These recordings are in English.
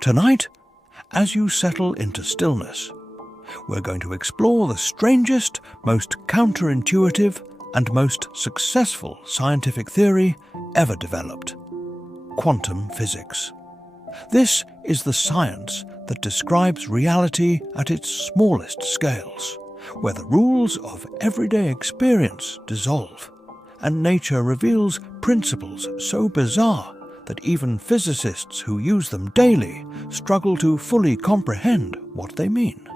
Tonight, as you settle into stillness, we're going to explore the strangest, most counterintuitive, and most successful scientific theory ever developed: quantum physics. This is the science that describes reality at its smallest scales, where the rules of everyday experience dissolve, and nature reveals principles so bizarre that even physicists who use them daily struggle to fully comprehend what they mean.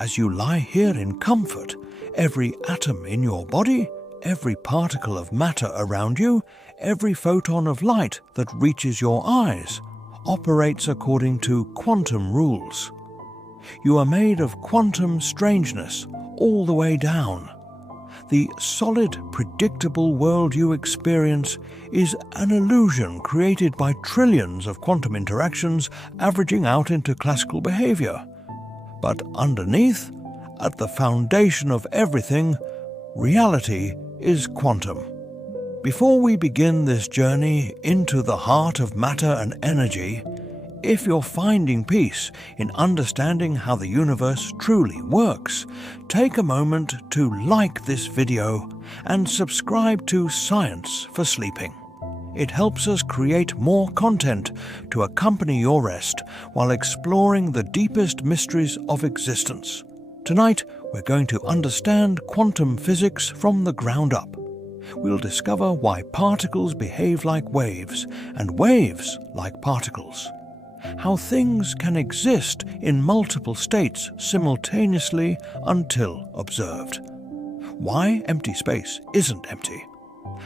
As you lie here in comfort, every atom in your body, every particle of matter around you, every photon of light that reaches your eyes operates according to quantum rules. You are made of quantum strangeness all the way down. The solid, predictable world you experience is an illusion created by trillions of quantum interactions averaging out into classical behavior. But underneath, at the foundation of everything, reality is quantum. Before we begin this journey into the heart of matter and energy, if you're finding peace in understanding how the universe truly works, take a moment to like this video and subscribe to Science for Sleeping. It helps us create more content to accompany your rest while exploring the deepest mysteries of existence. Tonight, we're going to understand quantum physics from the ground up. We'll discover why particles behave like waves and waves like particles, how things can exist in multiple states simultaneously until observed, why empty space isn't empty,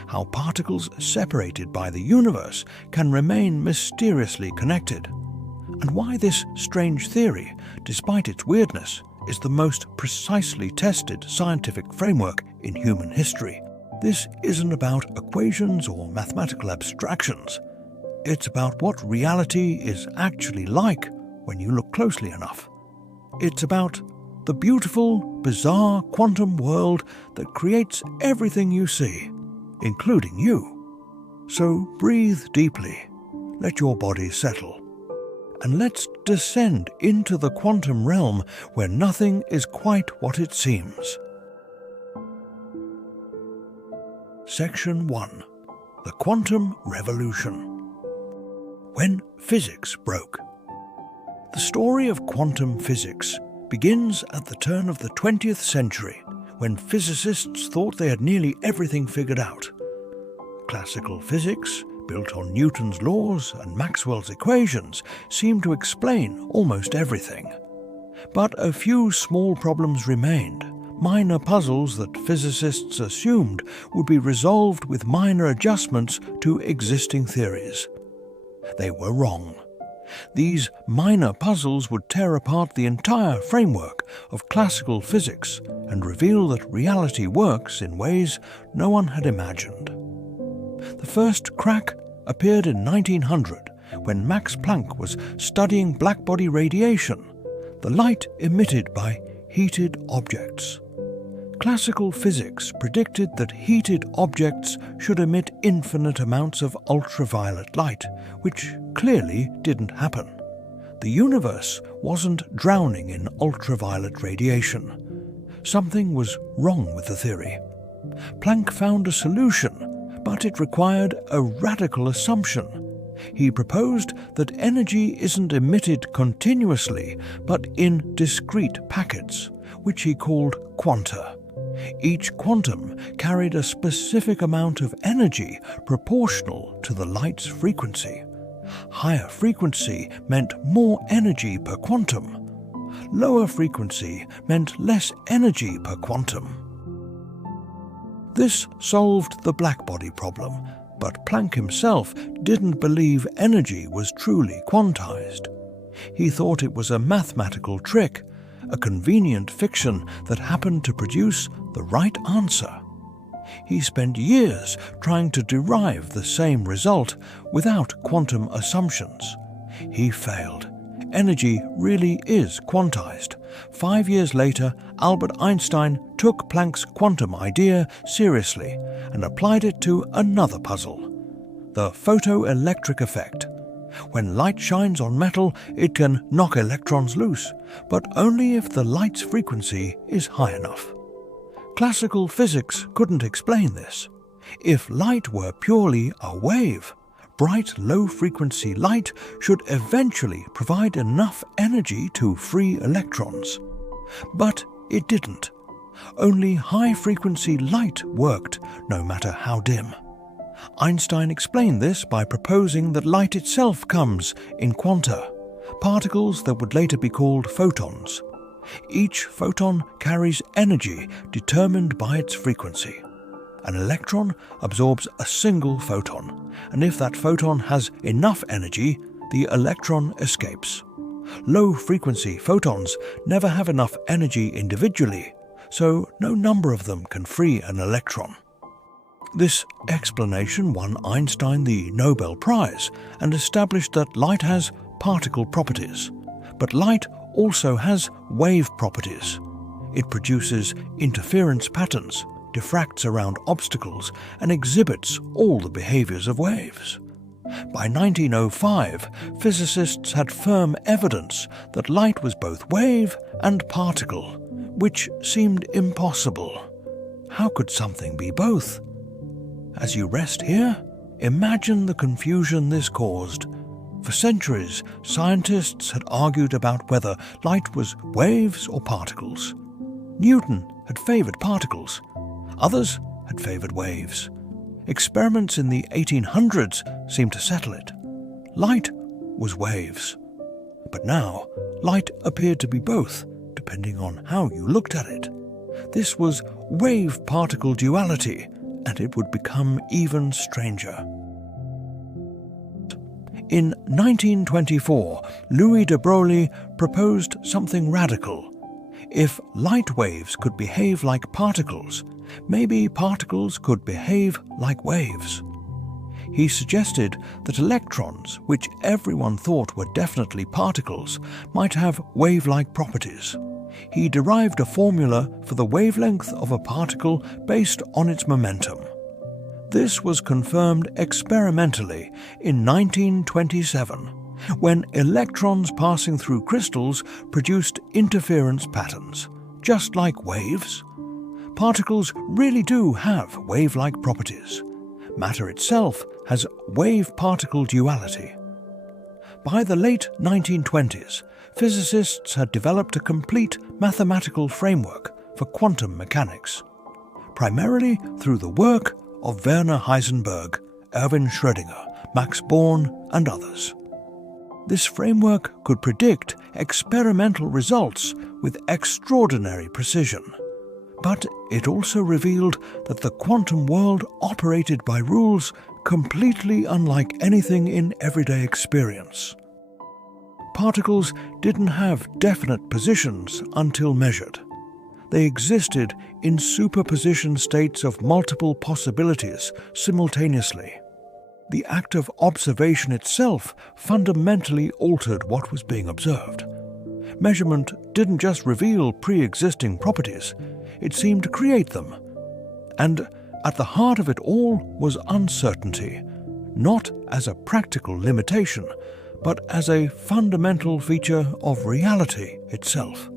how particles separated by the universe can remain mysteriously connected, and why this strange theory, despite its weirdness, is the most precisely tested scientific framework in human history. This isn't about equations or mathematical abstractions. It's about what reality is actually like when you look closely enough. It's about the beautiful, bizarre quantum world that creates everything you see, including you. So breathe deeply, let your body settle, and let's descend into the quantum realm where nothing is quite what it seems. Section 1. The Quantum Revolution. When physics broke. The story of quantum physics begins at the turn of the 20th century, when physicists thought they had nearly everything figured out. Classical physics, built on Newton's laws and Maxwell's equations, seemed to explain almost everything. But a few small problems remained, minor puzzles that physicists assumed would be resolved with minor adjustments to existing theories. They were wrong. These minor puzzles would tear apart the entire framework of classical physics and reveal that reality works in ways no one had imagined. The first crack appeared in 1900, when Max Planck was studying blackbody radiation, the light emitted by heated objects. Classical physics predicted that heated objects should emit infinite amounts of ultraviolet light, which clearly didn't happen. The universe wasn't drowning in ultraviolet radiation. Something was wrong with the theory. Planck found a solution, but it required a radical assumption. He proposed that energy isn't emitted continuously, but in discrete packets, which he called quanta. Each quantum carried a specific amount of energy proportional to the light's frequency. Higher frequency meant more energy per quantum. Lower frequency meant less energy per quantum. This solved the blackbody problem, but Planck himself didn't believe energy was truly quantized. He thought it was a mathematical trick, a convenient fiction that happened to produce the right answer. He spent years trying to derive the same result without quantum assumptions. He failed. Energy really is quantized. 5 years later, Albert Einstein took Planck's quantum idea seriously and applied it to another puzzle: the photoelectric effect. When light shines on metal, it can knock electrons loose, but only if the light's frequency is high enough. Classical physics couldn't explain this. If light were purely a wave, bright low-frequency light should eventually provide enough energy to free electrons. But it didn't. Only high-frequency light worked, no matter how dim. Einstein explained this by proposing that light itself comes in quanta, particles that would later be called photons. Each photon carries energy determined by its frequency. An electron absorbs a single photon, and if that photon has enough energy, the electron escapes. Low-frequency photons never have enough energy individually, so no number of them can free an electron. This explanation won Einstein the Nobel Prize and established that light has particle properties. But light also has wave properties. It produces interference patterns, diffracts around obstacles, and exhibits all the behaviors of waves. By 1905, physicists had firm evidence that light was both wave and particle, which seemed impossible. How could something be both? As you rest here, imagine the confusion this caused. For centuries, scientists had argued about whether light was waves or particles. Newton had favoured particles. Others had favoured waves. Experiments in the 1800s seemed to settle it. Light was waves. But now, light appeared to be both, depending on how you looked at it. This was wave-particle duality, and it would become even stranger. In 1924, Louis de Broglie proposed something radical. If light waves could behave like particles, maybe particles could behave like waves. He suggested that electrons, which everyone thought were definitely particles, might have wave-like properties. He derived a formula for the wavelength of a particle based on its momentum. This was confirmed experimentally in 1927, when electrons passing through crystals produced interference patterns, just like waves. Particles really do have wave-like properties. Matter itself has wave-particle duality. By the late 1920s, physicists had developed a complete mathematical framework for quantum mechanics, primarily through the work of Werner Heisenberg, Erwin Schrödinger, Max Born, and others. This framework could predict experimental results with extraordinary precision. But it also revealed that the quantum world operated by rules completely unlike anything in everyday experience. Particles didn't have definite positions until measured. They existed in superposition states of multiple possibilities simultaneously. The act of observation itself fundamentally altered what was being observed. Measurement didn't just reveal pre-existing properties, it seemed to create them. And at the heart of it all was uncertainty, not as a practical limitation, but as a fundamental feature of reality itself.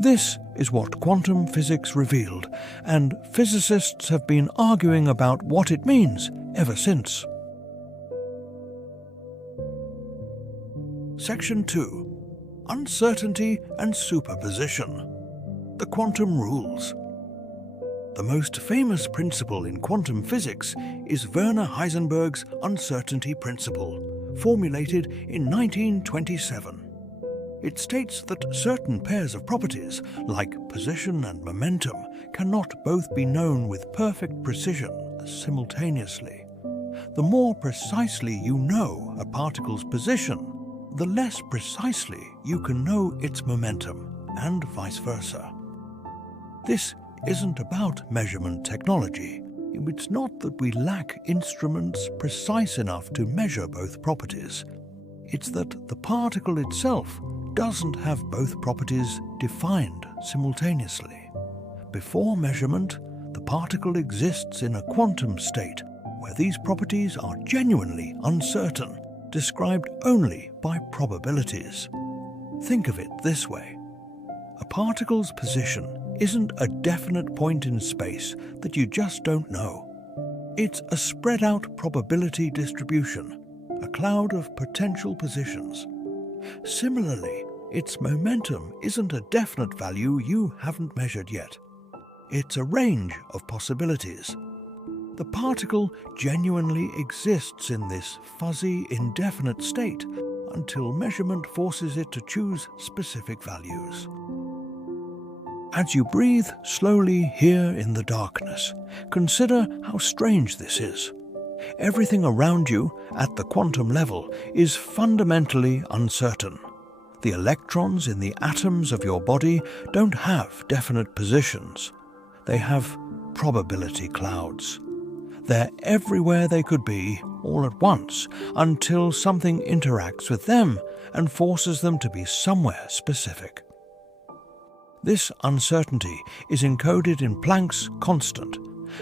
This is what quantum physics revealed, and physicists have been arguing about what it means ever since. Section 2. Uncertainty and Superposition. The quantum rules. The most famous principle in quantum physics is Werner Heisenberg's Uncertainty Principle, formulated in 1927. It states that certain pairs of properties, like position and momentum, cannot both be known with perfect precision simultaneously. The more precisely you know a particle's position, the less precisely you can know its momentum, and vice versa. This isn't about measurement technology. It's not that we lack instruments precise enough to measure both properties. It's that the particle itself doesn't have both properties defined simultaneously. Before measurement, the particle exists in a quantum state where these properties are genuinely uncertain, described only by probabilities. Think of it this way. A particle's position isn't a definite point in space that you just don't know. It's a spread-out probability distribution, a cloud of potential positions. Similarly, its momentum isn't a definite value you haven't measured yet. It's a range of possibilities. The particle genuinely exists in this fuzzy, indefinite state until measurement forces it to choose specific values. As you breathe slowly here in the darkness, consider how strange this is. Everything around you at the quantum level is fundamentally uncertain. The electrons in the atoms of your body don't have definite positions. They have probability clouds. They're everywhere they could be, all at once, until something interacts with them and forces them to be somewhere specific. This uncertainty is encoded in Planck's constant,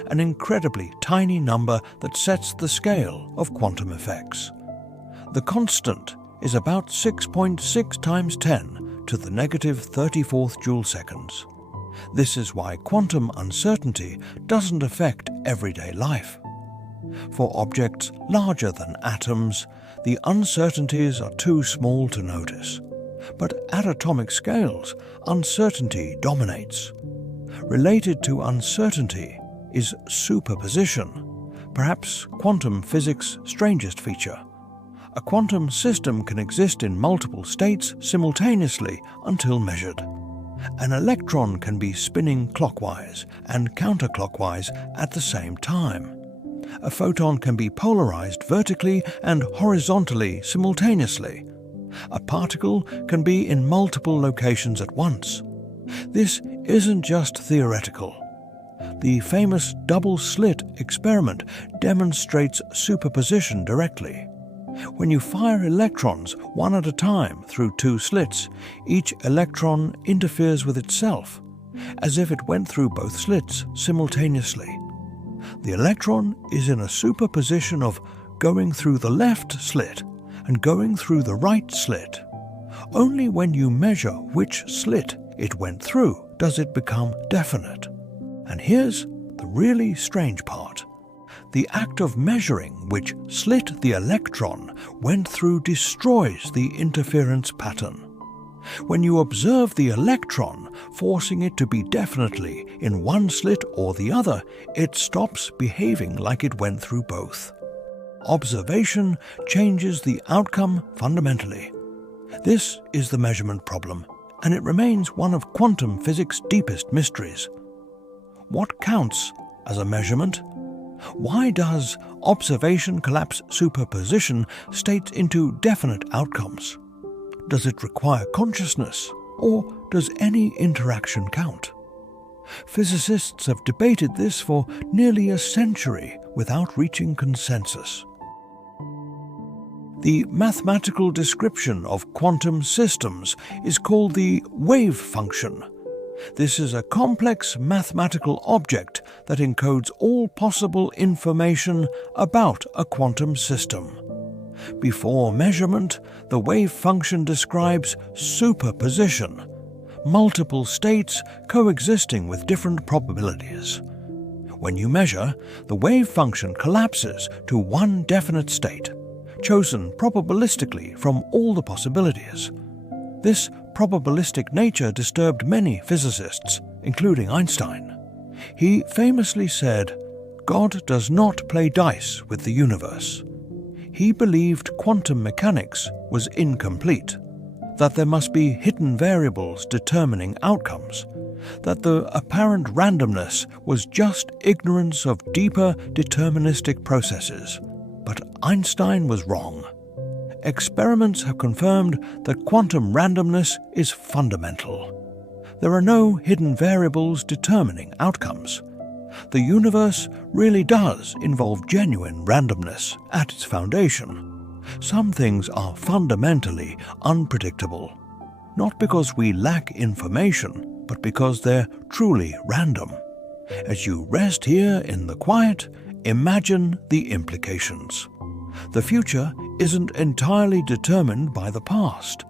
an incredibly tiny number that sets the scale of quantum effects. The constant is about 6.6 times 10 to the negative 34th joule seconds. This is why quantum uncertainty doesn't affect everyday life. For objects larger than atoms, the uncertainties are too small to notice. But at atomic scales, uncertainty dominates. Related to uncertainty is superposition, perhaps quantum physics' strangest feature. A quantum system can exist in multiple states simultaneously until measured. An electron can be spinning clockwise and counterclockwise at the same time. A photon can be polarized vertically and horizontally simultaneously. A particle can be in multiple locations at once. This isn't just theoretical. The famous double-slit experiment demonstrates superposition directly. When you fire electrons one at a time through two slits, each electron interferes with itself, as if it went through both slits simultaneously. The electron is in a superposition of going through the left slit and going through the right slit. Only when you measure which slit it went through does it become definite. And here's the really strange part. The act of measuring which slit the electron went through destroys the interference pattern. When you observe the electron, forcing it to be definitely in one slit or the other, it stops behaving like it went through both. Observation changes the outcome fundamentally. This is the measurement problem, and it remains one of quantum physics' deepest mysteries. What counts as a measurement? Why does observation collapse superposition states into definite outcomes? Does it require consciousness, or does any interaction count? Physicists have debated this for nearly a century without reaching consensus. The mathematical description of quantum systems is called the wave function. This is a complex mathematical object that encodes all possible information about a quantum system. Before measurement, the wave function describes superposition, multiple states coexisting with different probabilities. When you measure, the wave function collapses to one definite state, chosen probabilistically from all the possibilities. This probabilistic nature disturbed many physicists, including Einstein. He famously said, "God does not play dice with the universe." He believed quantum mechanics was incomplete, that there must be hidden variables determining outcomes, that the apparent randomness was just ignorance of deeper deterministic processes. But Einstein was wrong. Experiments have confirmed that quantum randomness is fundamental. There are no hidden variables determining outcomes. The universe really does involve genuine randomness at its foundation. Some things are fundamentally unpredictable, not because we lack information, but because they're truly random. As you rest here in the quiet, imagine the implications. The future isn't entirely determined by the past.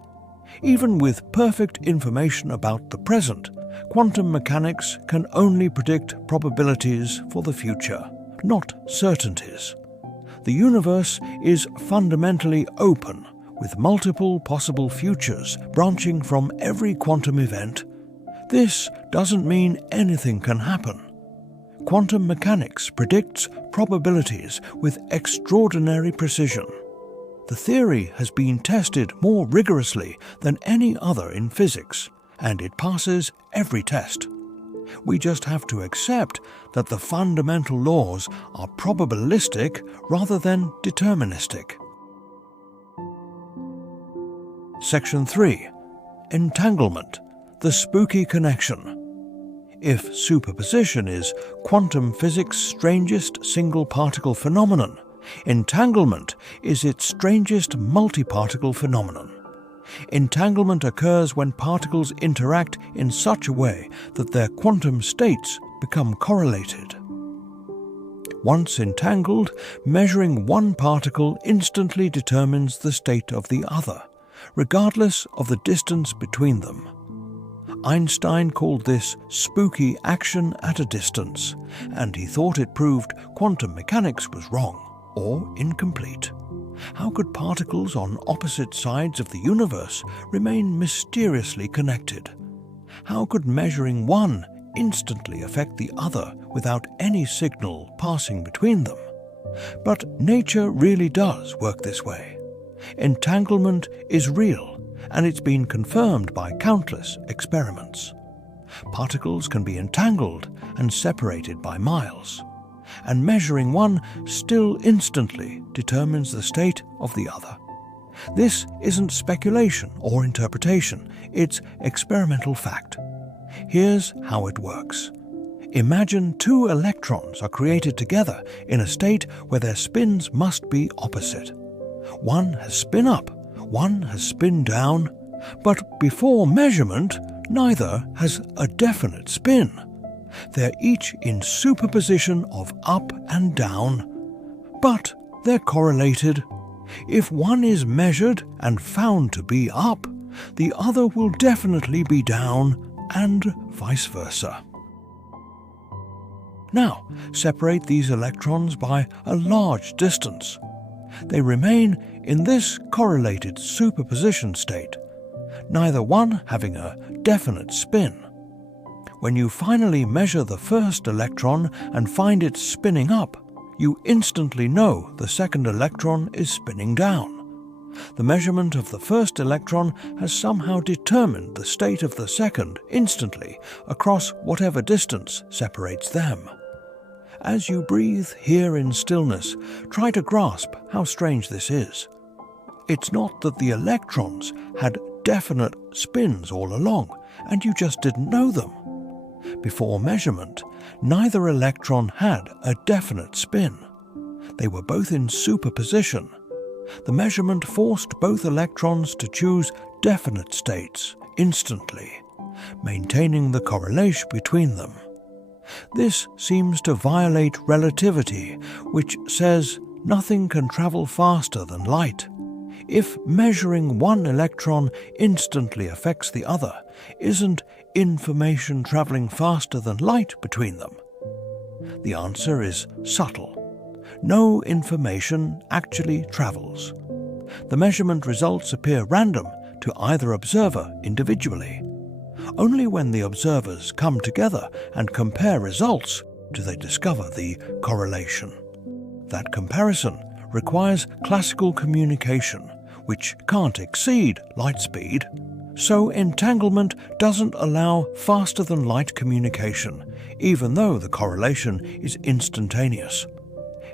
Even with perfect information about the present, quantum mechanics can only predict probabilities for the future, not certainties. The universe is fundamentally open, with multiple possible futures branching from every quantum event. This doesn't mean anything can happen. Quantum mechanics predicts probabilities with extraordinary precision. The theory has been tested more rigorously than any other in physics, and it passes every test. We just have to accept that the fundamental laws are probabilistic rather than deterministic. Section 3. Entanglement, the spooky connection. If superposition is quantum physics' strangest single-particle phenomenon, entanglement is its strangest multi-particle phenomenon. Entanglement occurs when particles interact in such a way that their quantum states become correlated. Once entangled, measuring one particle instantly determines the state of the other, regardless of the distance between them. Einstein called this spooky action at a distance, and he thought it proved quantum mechanics was wrong or incomplete. How could particles on opposite sides of the universe remain mysteriously connected? How could measuring one instantly affect the other without any signal passing between them? But nature really does work this way. Entanglement is real, and it's been confirmed by countless experiments. Particles can be entangled and separated by miles, and measuring one still instantly determines the state of the other. This isn't speculation or interpretation, it's experimental fact. Here's how it works. Imagine two electrons are created together in a state where their spins must be opposite. One has spin up, one has spin down, but before measurement, neither has a definite spin. They're each in superposition of up and down, but they're correlated. If one is measured and found to be up, the other will definitely be down, and vice versa. Now, separate these electrons by a large distance. They remain in this correlated superposition state, neither one having a definite spin. When you finally measure the first electron and find it spinning up, you instantly know the second electron is spinning down. The measurement of the first electron has somehow determined the state of the second instantly across whatever distance separates them. As you breathe here in stillness, try to grasp how strange this is. It's not that the electrons had definite spins all along, and you just didn't know them. Before measurement, neither electron had a definite spin. They were both in superposition. The measurement forced both electrons to choose definite states instantly, maintaining the correlation between them. This seems to violate relativity, which says nothing can travel faster than light. If measuring one electron instantly affects the other, isn't information traveling faster than light between them? The answer is subtle. No information actually travels. The measurement results appear random to either observer individually. Only when the observers come together and compare results do they discover the correlation. That comparison requires classical communication, which can't exceed light speed. So entanglement doesn't allow faster-than-light communication, even though the correlation is instantaneous.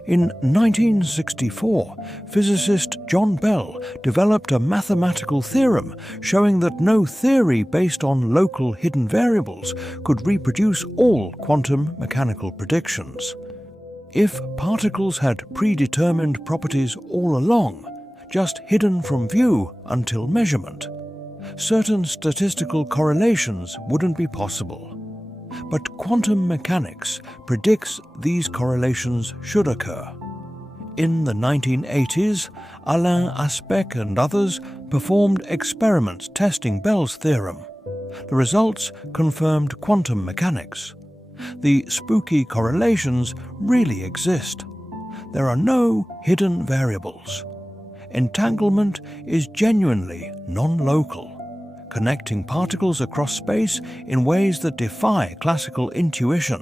In 1964, physicist John Bell developed a mathematical theorem showing that no theory based on local hidden variables could reproduce all quantum mechanical predictions. If particles had predetermined properties all along, just hidden from view until measurement, certain statistical correlations wouldn't be possible. But quantum mechanics predicts these correlations should occur. In the 1980s, Alain Aspect and others performed experiments testing Bell's theorem. The results confirmed quantum mechanics. The spooky correlations really exist. There are no hidden variables. Entanglement is genuinely non-local, connecting particles across space in ways that defy classical intuition.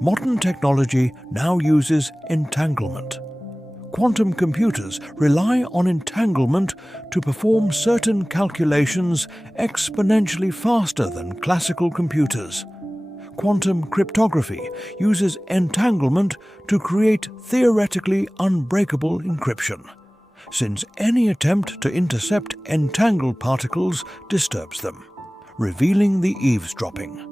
Modern technology now uses entanglement. Quantum computers rely on entanglement to perform certain calculations exponentially faster than classical computers. Quantum cryptography uses entanglement to create theoretically unbreakable encryption, since any attempt to intercept entangled particles disturbs them, revealing the eavesdropping.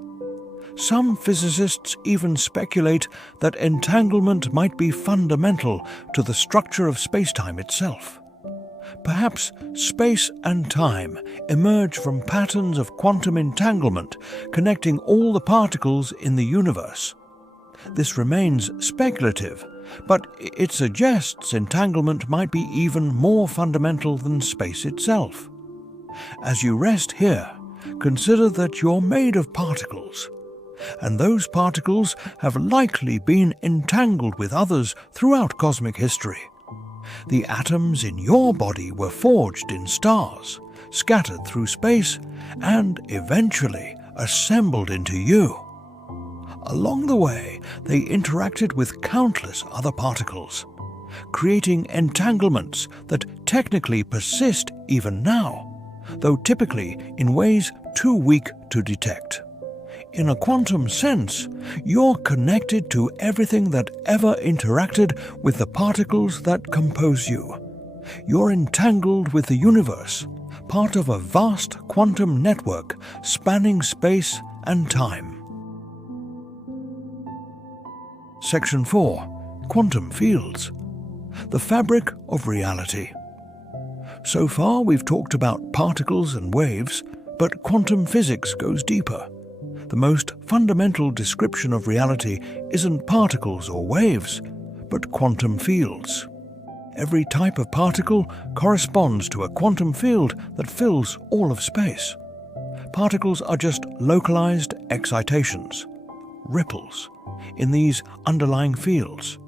Some physicists even speculate that entanglement might be fundamental to the structure of spacetime itself. Perhaps space and time emerge from patterns of quantum entanglement connecting all the particles in the universe. This remains speculative, but it suggests entanglement might be even more fundamental than space itself. As you rest here, consider that you're made of particles, and those particles have likely been entangled with others throughout cosmic history. The atoms in your body were forged in stars, scattered through space, and eventually assembled into you. Along the way, they interacted with countless other particles, creating entanglements that technically persist even now, though typically in ways too weak to detect. In a quantum sense, you're connected to everything that ever interacted with the particles that compose you. You're entangled with the universe, part of a vast quantum network spanning space and time. Section 4. Quantum fields. The fabric of reality. So far we've talked about particles and waves, but quantum physics goes deeper. The most fundamental description of reality isn't particles or waves, but quantum fields. Every type of particle corresponds to a quantum field that fills all of space. Particles are just localized excitations, ripples, in these underlying fields.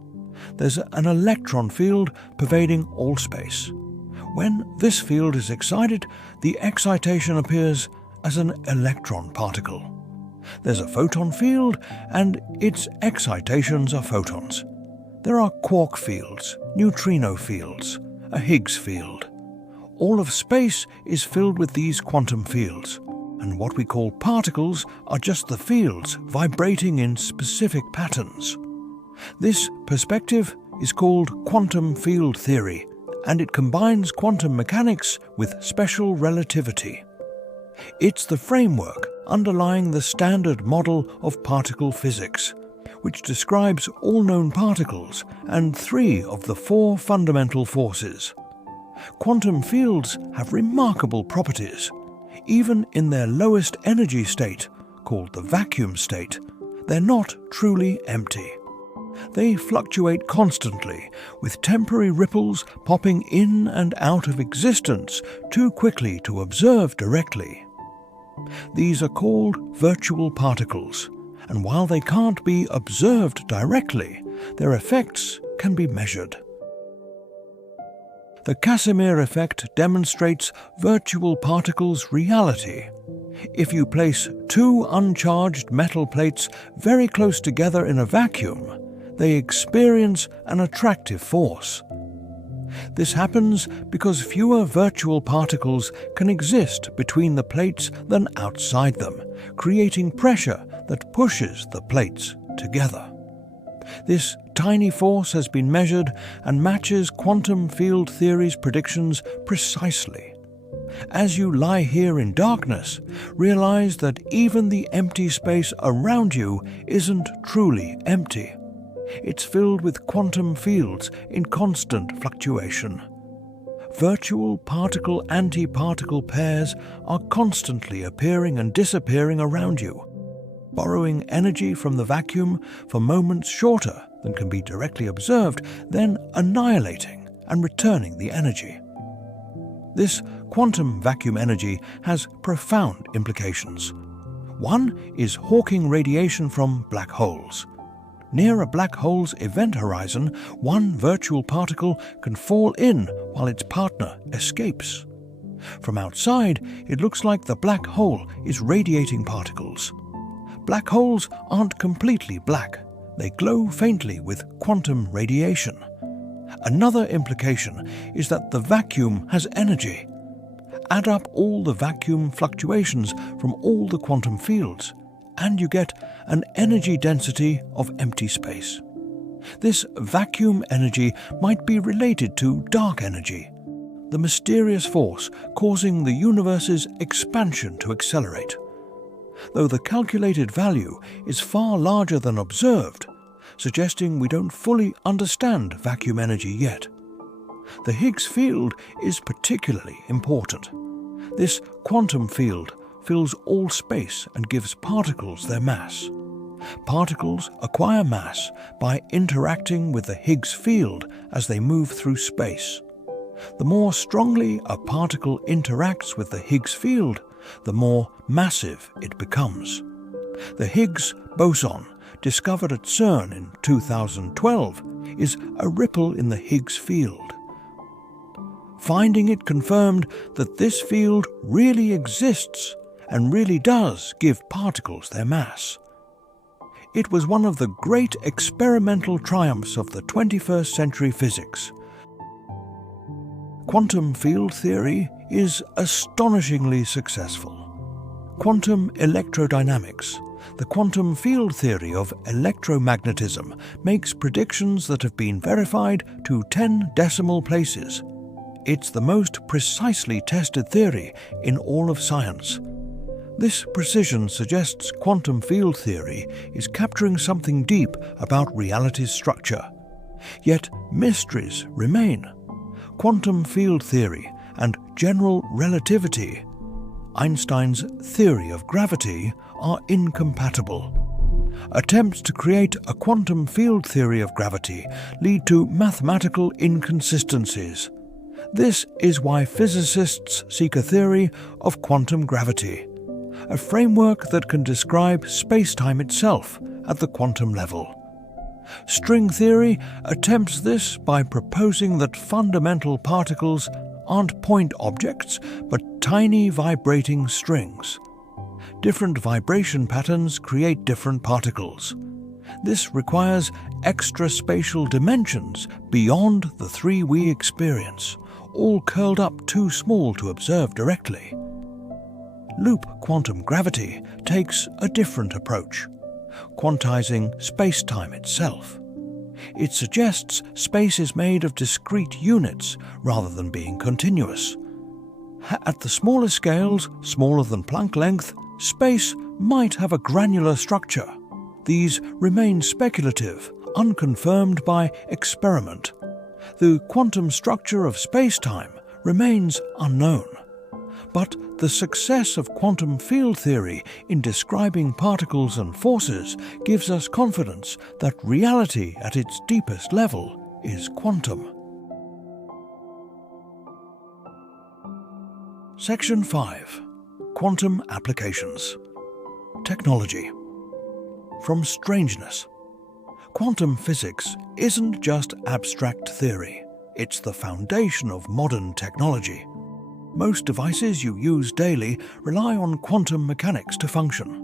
There's an electron field pervading all space. When this field is excited, the excitation appears as an electron particle. There's a photon field, and its excitations are photons. There are quark fields, neutrino fields, a Higgs field. All of space is filled with these quantum fields, and what we call particles are just the fields vibrating in specific patterns. This perspective is called quantum field theory, and it combines quantum mechanics with special relativity. It's the framework underlying the standard model of particle physics, which describes all known particles and 3 of the 4 fundamental forces. Quantum fields have remarkable properties. Even in their lowest energy state, called the vacuum state, they're not truly empty. They fluctuate constantly, with temporary ripples popping in and out of existence too quickly to observe directly. These are called virtual particles, and while they can't be observed directly, their effects can be measured. The Casimir effect demonstrates virtual particles' reality. If you place 2 uncharged metal plates very close together in a vacuum, they experience an attractive force. This happens because fewer virtual particles can exist between the plates than outside them, creating pressure that pushes the plates together. This tiny force has been measured and matches quantum field theory's predictions precisely. As you lie here in darkness, realize that even the empty space around you isn't truly empty. It's filled with quantum fields in constant fluctuation. Virtual particle-antiparticle pairs are constantly appearing and disappearing around you, borrowing energy from the vacuum for moments shorter than can be directly observed, then annihilating and returning the energy. This quantum vacuum energy has profound implications. One is Hawking radiation from black holes. Near a black hole's event horizon, one virtual particle can fall in while its partner escapes. From outside, it looks like the black hole is radiating particles. Black holes aren't completely black. They glow faintly with quantum radiation. Another implication is that the vacuum has energy. Add up all the vacuum fluctuations from all the quantum fields, and you get an energy density of empty space. This vacuum energy might be related to dark energy, the mysterious force causing the universe's expansion to accelerate. Though the calculated value is far larger than observed, suggesting we don't fully understand vacuum energy yet. The Higgs field is particularly important. This quantum field fills all space and gives particles their mass. Particles acquire mass by interacting with the Higgs field as they move through space. The more strongly a particle interacts with the Higgs field, the more massive it becomes. The Higgs boson, discovered at CERN in 2012, is a ripple in the Higgs field. Finding it confirmed that this field really exists and really does give particles their mass. It was one of the great experimental triumphs of the 21st century physics. Quantum field theory is astonishingly successful. Quantum electrodynamics, the quantum field theory of electromagnetism, makes predictions that have been verified to 10 decimal places. It's the most precisely tested theory in all of science. This precision suggests quantum field theory is capturing something deep about reality's structure. Yet mysteries remain. Quantum field theory and general relativity, Einstein's theory of gravity, are incompatible. Attempts to create a quantum field theory of gravity lead to mathematical inconsistencies. This is why physicists seek a theory of quantum gravity, a framework that can describe space-time itself at the quantum level. String theory attempts this by proposing that fundamental particles aren't point objects, but tiny vibrating strings. Different vibration patterns create different particles. This requires extra-spatial dimensions beyond the three we experience, all curled up too small to observe directly. Loop quantum gravity takes a different approach, quantizing space-time itself. It suggests space is made of discrete units rather than being continuous. At the smaller scales, smaller than Planck length, space might have a granular structure. These remain speculative, unconfirmed by experiment. The quantum structure of space-time remains unknown. But the success of quantum field theory in describing particles and forces gives us confidence that reality at its deepest level is quantum. Section 5. Quantum Applications. Technology. From strangeness. Quantum physics isn't just abstract theory, it's the foundation of modern technology. Most devices you use daily rely on quantum mechanics to function.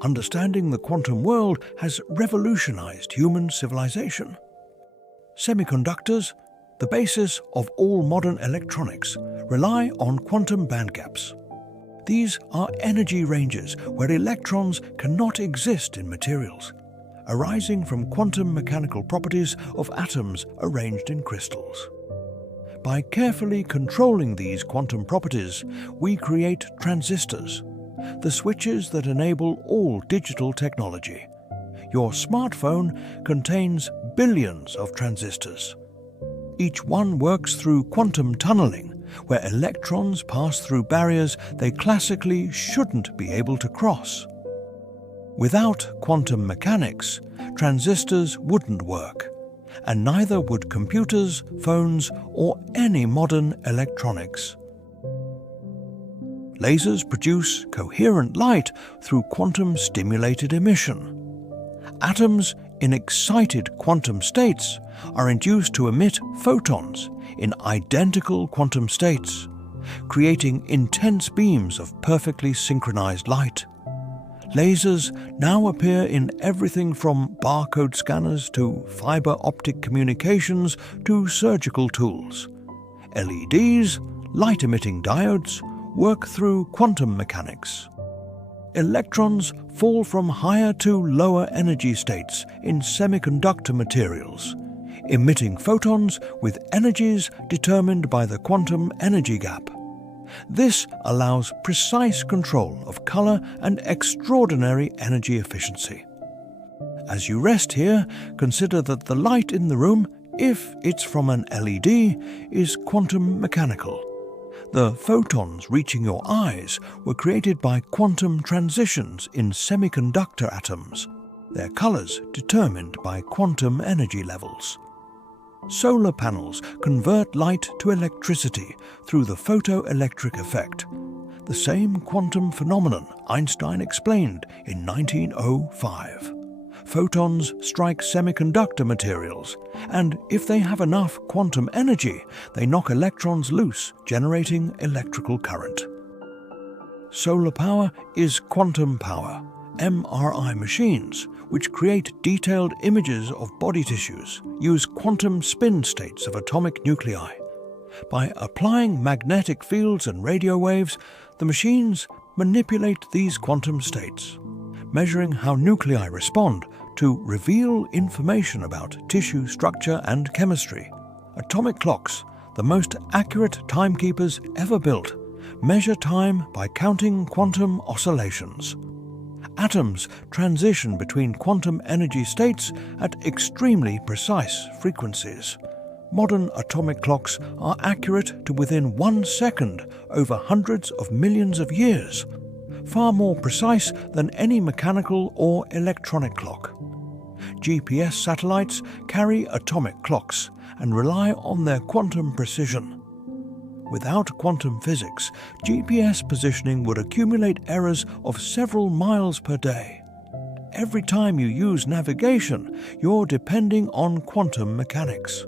Understanding the quantum world has revolutionized human civilization. Semiconductors, the basis of all modern electronics, rely on quantum bandgaps. These are energy ranges where electrons cannot exist in materials, arising from quantum mechanical properties of atoms arranged in crystals. By carefully controlling these quantum properties, we create transistors, the switches that enable all digital technology. Your smartphone contains billions of transistors. Each one works through quantum tunneling, where electrons pass through barriers they classically shouldn't be able to cross. Without quantum mechanics, transistors wouldn't work, and neither would computers, phones, or any modern electronics. Lasers produce coherent light through quantum-stimulated emission. Atoms in excited quantum states are induced to emit photons in identical quantum states, creating intense beams of perfectly synchronized light. Lasers now appear in everything from barcode scanners to fiber optic communications to surgical tools. LEDs, light-emitting diodes, work through quantum mechanics. Electrons fall from higher to lower energy states in semiconductor materials, emitting photons with energies determined by the quantum energy gap. This allows precise control of color and extraordinary energy efficiency. As you rest here, consider that the light in the room, if it's from an LED, is quantum mechanical. The photons reaching your eyes were created by quantum transitions in semiconductor atoms, their colors determined by quantum energy levels. Solar panels convert light to electricity through the photoelectric effect, the same quantum phenomenon Einstein explained in 1905. Photons strike semiconductor materials, and if they have enough quantum energy, they knock electrons loose, generating electrical current. Solar power is quantum power. MRI machines, which create detailed images of body tissues, use quantum spin states of atomic nuclei. By applying magnetic fields and radio waves, the machines manipulate these quantum states, measuring how nuclei respond to reveal information about tissue structure and chemistry. Atomic clocks, the most accurate timekeepers ever built, measure time by counting quantum oscillations. Atoms transition between quantum energy states at extremely precise frequencies. Modern atomic clocks are accurate to within 1 second over hundreds of millions of years, far more precise than any mechanical or electronic clock. GPS satellites carry atomic clocks and rely on their quantum precision. Without quantum physics, GPS positioning would accumulate errors of several miles per day. Every time you use navigation, you're depending on quantum mechanics.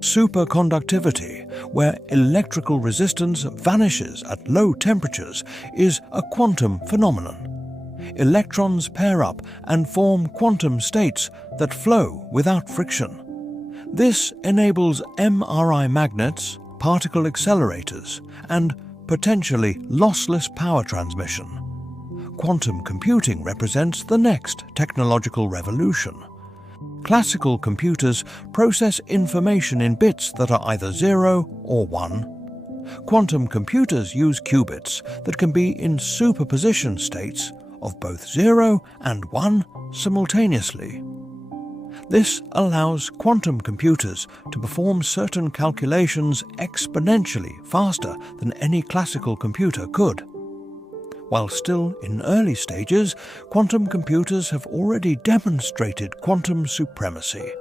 Superconductivity, where electrical resistance vanishes at low temperatures, is a quantum phenomenon. Electrons pair up and form quantum states that flow without friction. This enables MRI magnets, particle accelerators, and potentially lossless power transmission. Quantum computing represents the next technological revolution. Classical computers process information in bits that are either 0 or 1. Quantum computers use qubits that can be in superposition states of both 0 and 1 simultaneously. This allows quantum computers to perform certain calculations exponentially faster than any classical computer could. While still in early stages, quantum computers have already demonstrated quantum supremacy,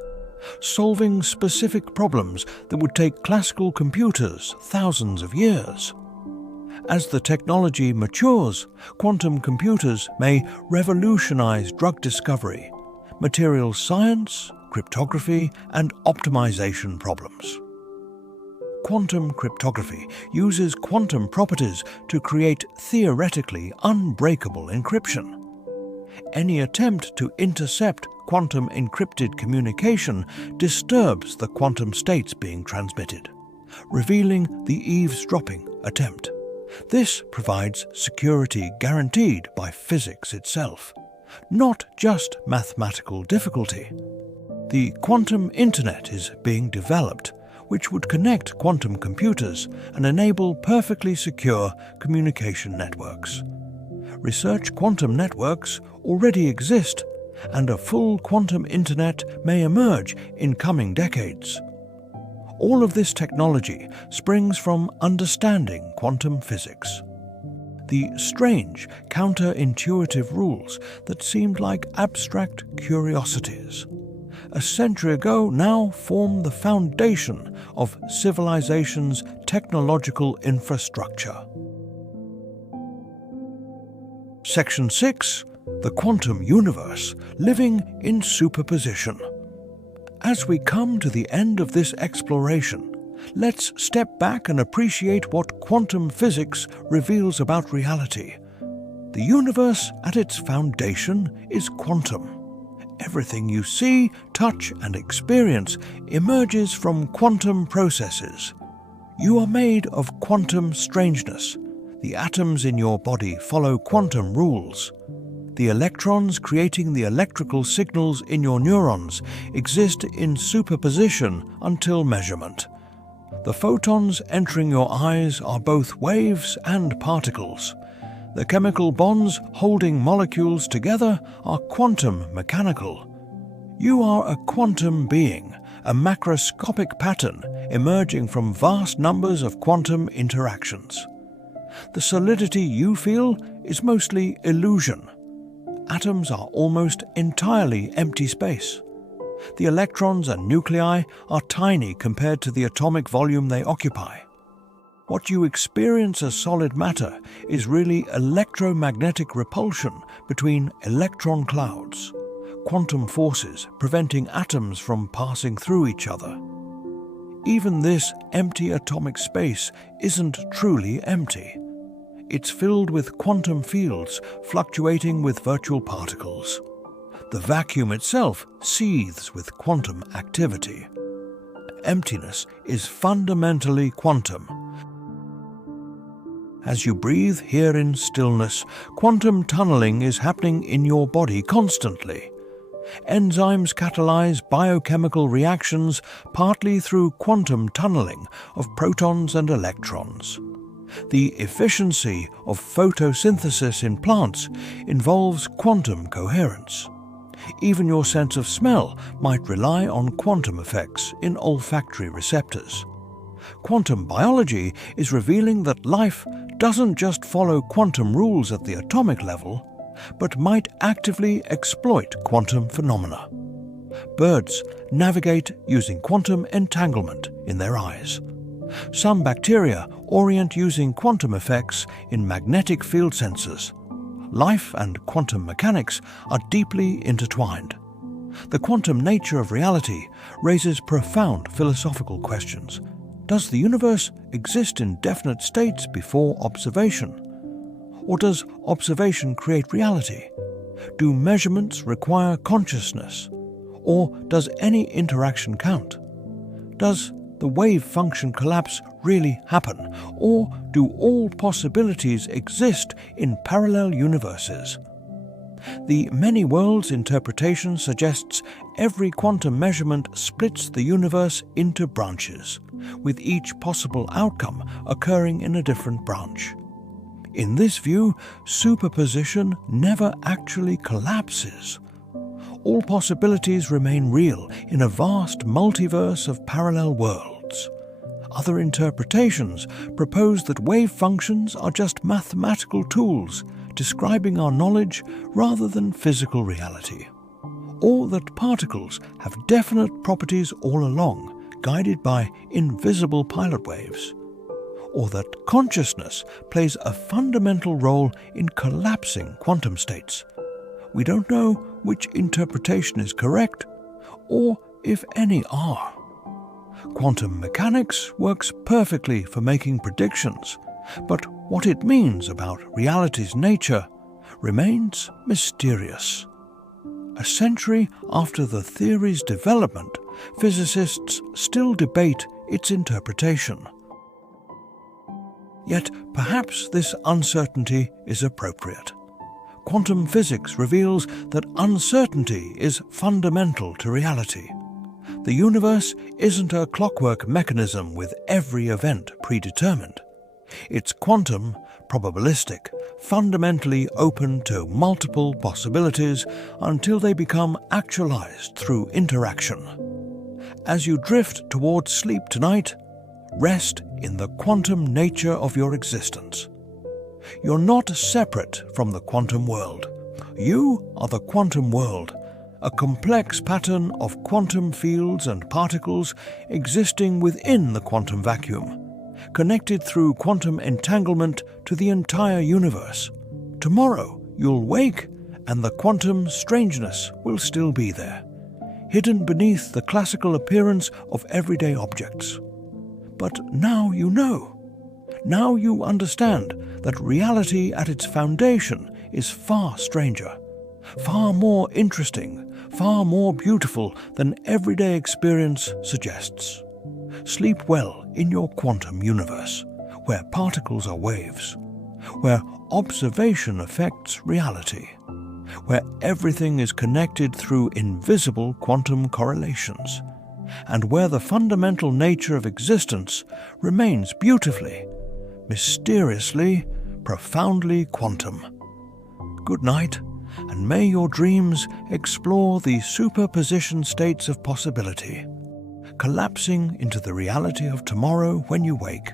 solving specific problems that would take classical computers thousands of years. As the technology matures, quantum computers may revolutionize drug discovery, materials science, cryptography, and optimization problems. Quantum cryptography uses quantum properties to create theoretically unbreakable encryption. Any attempt to intercept quantum encrypted communication disturbs the quantum states being transmitted, revealing the eavesdropping attempt. This provides security guaranteed by physics itself, not just mathematical difficulty. The quantum internet is being developed, which would connect quantum computers and enable perfectly secure communication networks. Research quantum networks already exist, and a full quantum internet may emerge in coming decades. All of this technology springs from understanding quantum physics. the strange, counterintuitive rules that seemed like abstract curiosities, a century ago now form the foundation of civilization's technological infrastructure. Section 6. The Quantum Universe, Living in Superposition. As we come to the end of this exploration, let's step back and appreciate what quantum physics reveals about reality. The universe at its foundation is quantum. Everything you see, touch, and experience emerges from quantum processes. You are made of quantum strangeness. The atoms in your body follow quantum rules. The electrons creating the electrical signals in your neurons exist in superposition until measurement. The photons entering your eyes are both waves and particles. The chemical bonds holding molecules together are quantum mechanical. You are a quantum being, a macroscopic pattern emerging from vast numbers of quantum interactions. The solidity you feel is mostly illusion. Atoms are almost entirely empty space. The electrons and nuclei are tiny compared to the atomic volume they occupy. What you experience as solid matter is really electromagnetic repulsion between electron clouds, quantum forces preventing atoms from passing through each other. Even this empty atomic space isn't truly empty. It's filled with quantum fields fluctuating with virtual particles. The vacuum itself seethes with quantum activity. Emptiness is fundamentally quantum. As you breathe here in stillness, quantum tunneling is happening in your body constantly. Enzymes catalyze biochemical reactions partly through quantum tunneling of protons and electrons. The efficiency of photosynthesis in plants involves quantum coherence. Even your sense of smell might rely on quantum effects in olfactory receptors. Quantum biology is revealing that life doesn't just follow quantum rules at the atomic level, but might actively exploit quantum phenomena. Birds navigate using quantum entanglement in their eyes. Some bacteria orient using quantum effects in magnetic field sensors. Life and quantum mechanics are deeply intertwined. The quantum nature of reality raises profound philosophical questions. Does the universe exist in definite states before observation? Or does observation create reality? Do measurements require consciousness? Or does any interaction count? Does the wave function collapse really happen? Or do all possibilities exist in parallel universes? The many worlds interpretation suggests every quantum measurement splits the universe into branches, with each possible outcome occurring in a different branch. In this view, superposition never actually collapses. All possibilities remain real in a vast multiverse of parallel worlds. Other interpretations propose that wave functions are just mathematical tools describing our knowledge rather than physical reality, or that particles have definite properties all along, guided by invisible pilot waves, or that consciousness plays a fundamental role in collapsing quantum states. We don't know which interpretation is correct, or if any are. Quantum mechanics works perfectly for making predictions, but what it means about reality's nature remains mysterious. A century after the theory's development, physicists still debate its interpretation. Yet perhaps this uncertainty is appropriate. Quantum physics reveals that uncertainty is fundamental to reality. The universe isn't a clockwork mechanism with every event predetermined. It's quantum, probabilistic, fundamentally open to multiple possibilities until they become actualized through interaction. As you drift towards sleep tonight, rest in the quantum nature of your existence. You're not separate from the quantum world. You are the quantum world, a complex pattern of quantum fields and particles existing within the quantum vacuum, connected through quantum entanglement to the entire universe. Tomorrow you'll wake and the quantum strangeness will still be there, hidden beneath the classical appearance of everyday objects. But now you know. Now you understand that reality at its foundation is far stranger, far more interesting, far more beautiful than everyday experience suggests. Sleep well in your quantum universe, where particles are waves, where observation affects reality, where everything is connected through invisible quantum correlations, and where the fundamental nature of existence remains beautifully, mysteriously, profoundly quantum. Good night, and may your dreams explore the superposition states of possibility, collapsing into the reality of tomorrow when you wake.